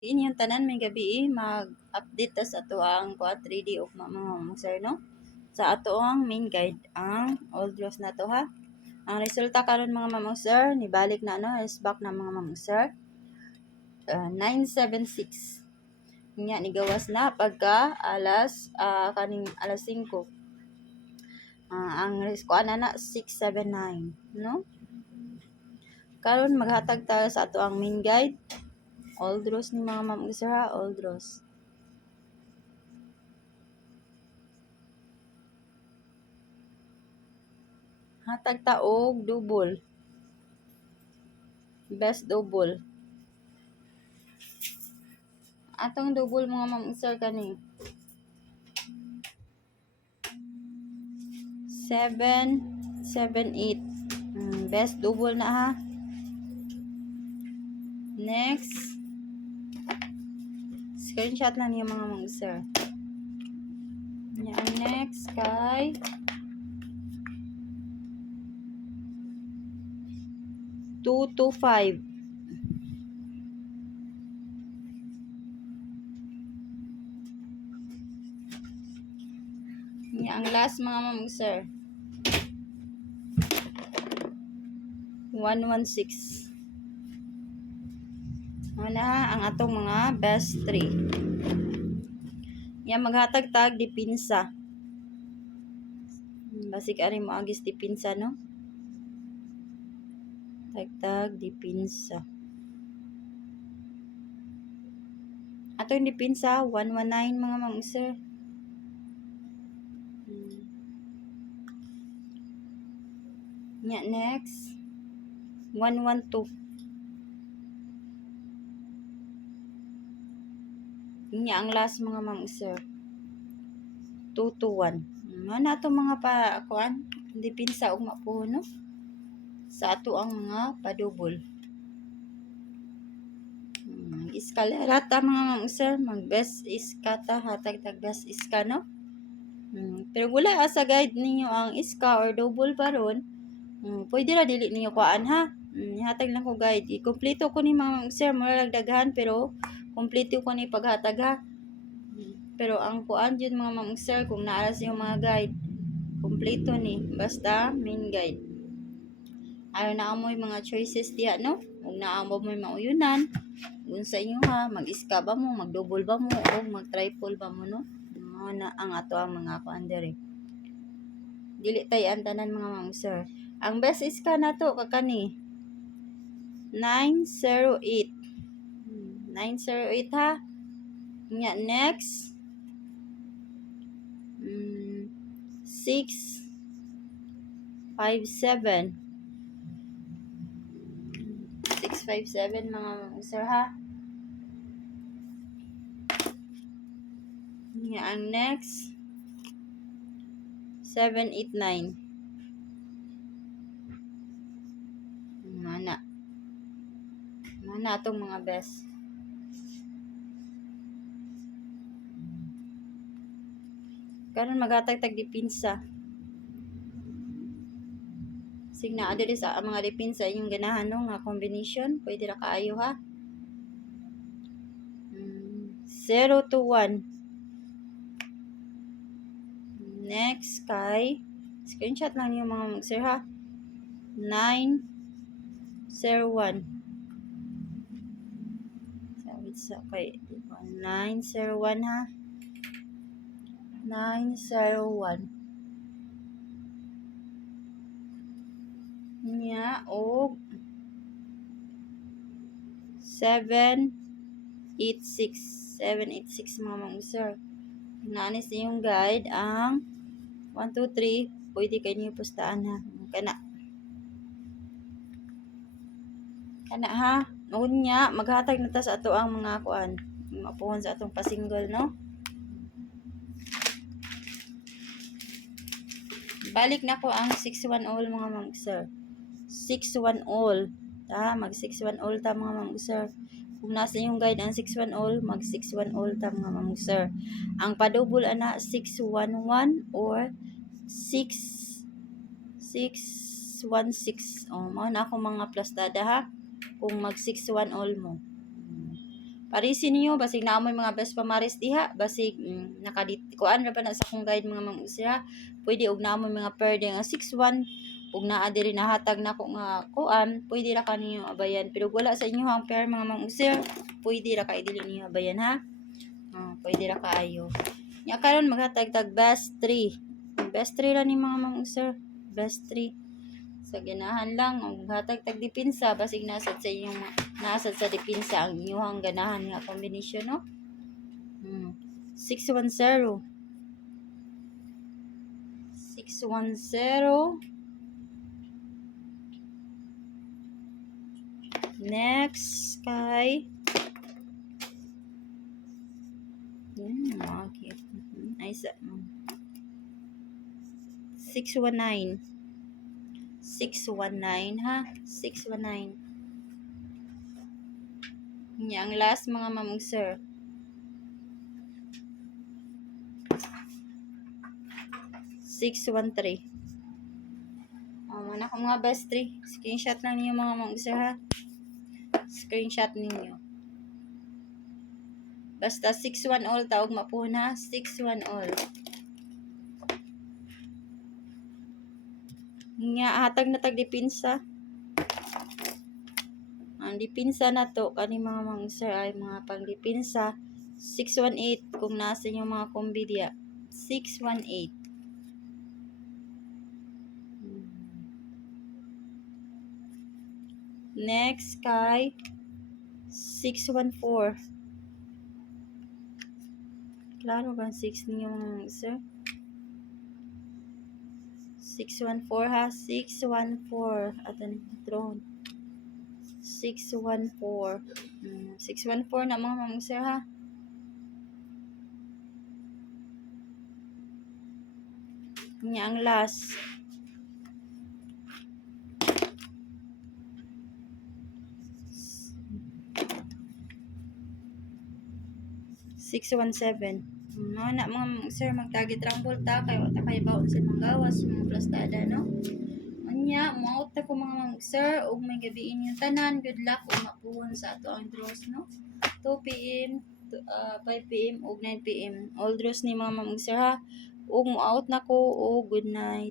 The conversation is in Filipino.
Inyong tanan may gabi mag-update ta sa ato ang 3D of mga sir no. Sa ato ang main guide ang old rows na to ha. Ang resulta karon mga mamang sir, nibalik na no, is back na mga mamang sir. 976. Nya ni gawas na pagka kaning alas 5. Ang kuan na 679 no. Karon maghatag ta sa ato ang main guide. Old rows ni mga mamang sir ha, old rows. Hatag ta og double. Best double. Atong double mga ma'am sir kani. 778. Best double na ha. Next. Screenshot lang niyo mga ma'am sir. Yan next kay 225. Yan ang last mga ma'am sir. 116. Ano ang atong mga best 3. Yan maghatag-tag dipinsa. Basig ari mo agis dipinsa no. Tagtag dipinsa. Atong dipinsa 119 mga ma'am sir. Nya next 112. Nya ang last mga ma'am sir 221. Ano ato mga kuan dipinsa ug mapuno sa ato ang mga padubol. Eskalera ta mga ma'am sir, mag best iska ta, hatag tag best iska no. Pero wala sa guide ninyo ang iska or double pa ron. Pwede ra dili ninyo kuan ha. Hatag lang ko guide. I-kompleto ko ni mga sir, mura lang daghan pero kompleto ko ni paghatag ha. Pero ang kuan jud mga ma'am sir, kung naara sa mga guide, kompleto ni basta main guide. Ayaw na amoy mga choices diha no. Ug naamo mo mauyunan. Unsa inyo ha, mag-iska ba mo, mag-double ba mo o mag-triple ba mo no? Mao na ang ato ang mga kuan diri. Dili tay antanan mga ma'am sir. Ang best iska nato kakani 908. 908 ha. Nya next 657. 657 mga sir ha. Nya ang next 789. Mana atong mga best. Karon maghatag tag dipinsa. Signa adiri sa mga dipinsa inyong ganahan no nga combination, pwede ra kaayo ha. 0 to 1. Next kay screenshot lang yung mga sir ha. 901. So okay, 901 ha. 901. Nya og 786. 786 mga ma'am sir. Naanis na yung guide ang 1, 2, 3. Pwede kayo niyo postaan ha. Kana ha. Unya, maghatag na ta sa ato ang mga kuan. Mapuhon sa atong pasingle no. Balik na ko ang 6-1 all mga ma'am sir. 6-1 all. Ta, mag 6-1 all ta mga ma'am sir. Kung nasa yung guide ang 6-1 all, mag 6-1 all ta mga ma'am sir. Ang padouble ana 6-1-1 or 6-6-1-6. Mao na ako mga plastada ha. Kung mag 6-1 all mo. Parisin niyo basig naamoy mga best pamaris diha, basig kuan ra pa na sa akong guide mga mangusir. Pwede og naamoy mga perde nga 61 ug naa diri nahatag nako nga kuan, pwede ra kaninyo abayan. Pero wala sa inyo ang pair mga mangusir, pwede ra kay dili niyo abayan ha. Pwede ra kaayo. Nya karon maghatag tag best 3. Best 3 ra ni mga mangusir, best 3. Sa ganahan lang og hatag tag depensa basig nasad sa inyong nasad sa depensa ang inyong ganahan nga kombinasyon no. 610 610. Next kay ay sa 619 ha, 619. Nya ang last mga mamungsir. 613. Mana ko mga best 3. Screenshot lang niyo mga mamungsir ha. Screenshot ninyo. Basta 6-1 all taog mapuhon ha. 6-1 all. Nga hatag na tag dipinsa. Ang dipinsa na to kani mga mangusir ay mga pangdipinsa 618 kung nasa yung mga kombi diya. 618. Next kay 614. Klaro ba 6 niyo mga mangusir? 614 ha, 614 at ang drone 614 614 na mga mangusir ha. Nya ang last 617. Na mga sir mag-target rumble ta kay wata kay baon sa manggawas mga plastada no. Anya mout ta ko mga sir ug may gabiin yung tanan. Good luck ug mapuhon sa ato ang draws no. 2 PM 5 PM ug 9 PM all draws ni mga sir ha. Ug mo out na ko ug good night.